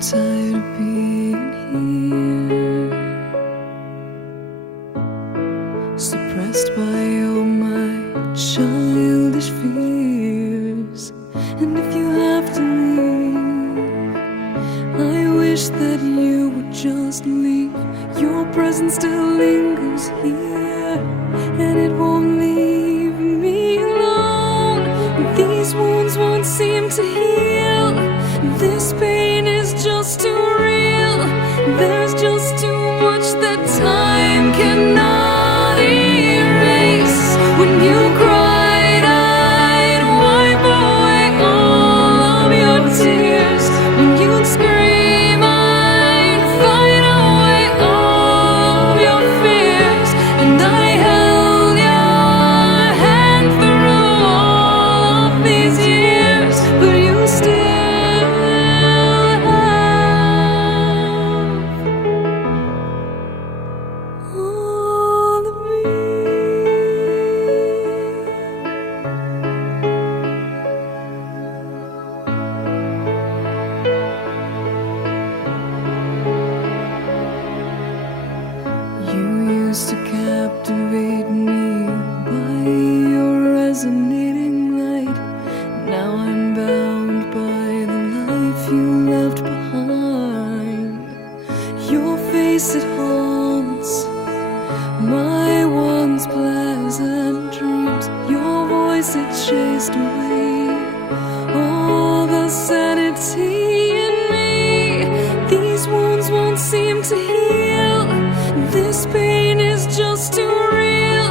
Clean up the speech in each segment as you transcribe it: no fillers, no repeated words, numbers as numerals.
tired of being here, suppressed by all my childish fears. And if you have to leave, I wish that you would just leave. Your presence still lingers here, and it won't leave me alone. These wounds won't seem to heal. This pain is just too real. There's just too much that time cannot erase. When you cried, I'd wipe away all of your tears. When you'd scream, I'd fight away all of your fears. And I held your hand through all of these years, but you still all of me. You used to captivate me by your resonating light. Now I'm bound by the life you left behind. Your face, it haunts my once pleasant dreams. Your voice, it chased away all the sanity in me. These wounds won't seem to heal. This pain is just too real.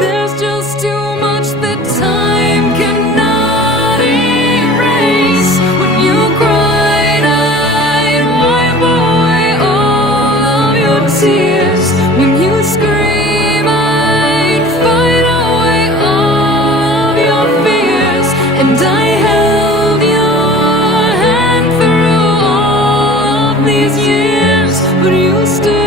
There's just too much that time cannot erase. When you cried, I'd wipe away all of your tears. When you scream, I'd fight away all of your fears. And I held your hand through all of these years, but you still